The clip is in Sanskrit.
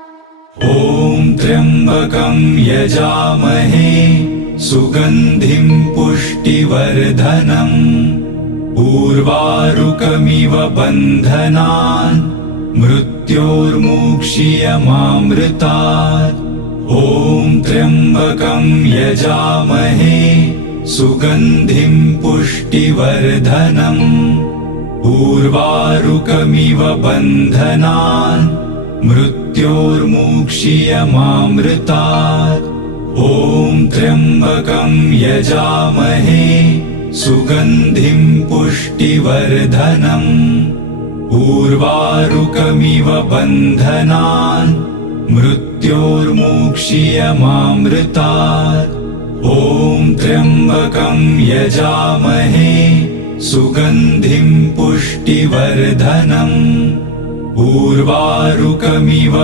ॐ त्र्यम्बकं यजामहे सुगन्धिं पुष्टिवर्धनम् उर्वारुकमिव बन्धनान् मृत्योर्मुक्षीयमामृतात्। ॐ त्र्यम्बकं यजामहे सुगन्धिं पुष्टिवर्धनम् उर्वारुकमिव बन्धनान् मृत्योर्मुक्षीयमामृतात्। ॐ त्र्यम्बकं यजामहे सुगन्धिं पुष्टिवर्धनम् उर्वारुकमिव बन्धनान् मृत्योर्मुक्षीयमामृतात्। ॐ त्र्यम्बकं यजामहे सुगन्धिं पुष्टिवर्धनम् उर्वारुकमिव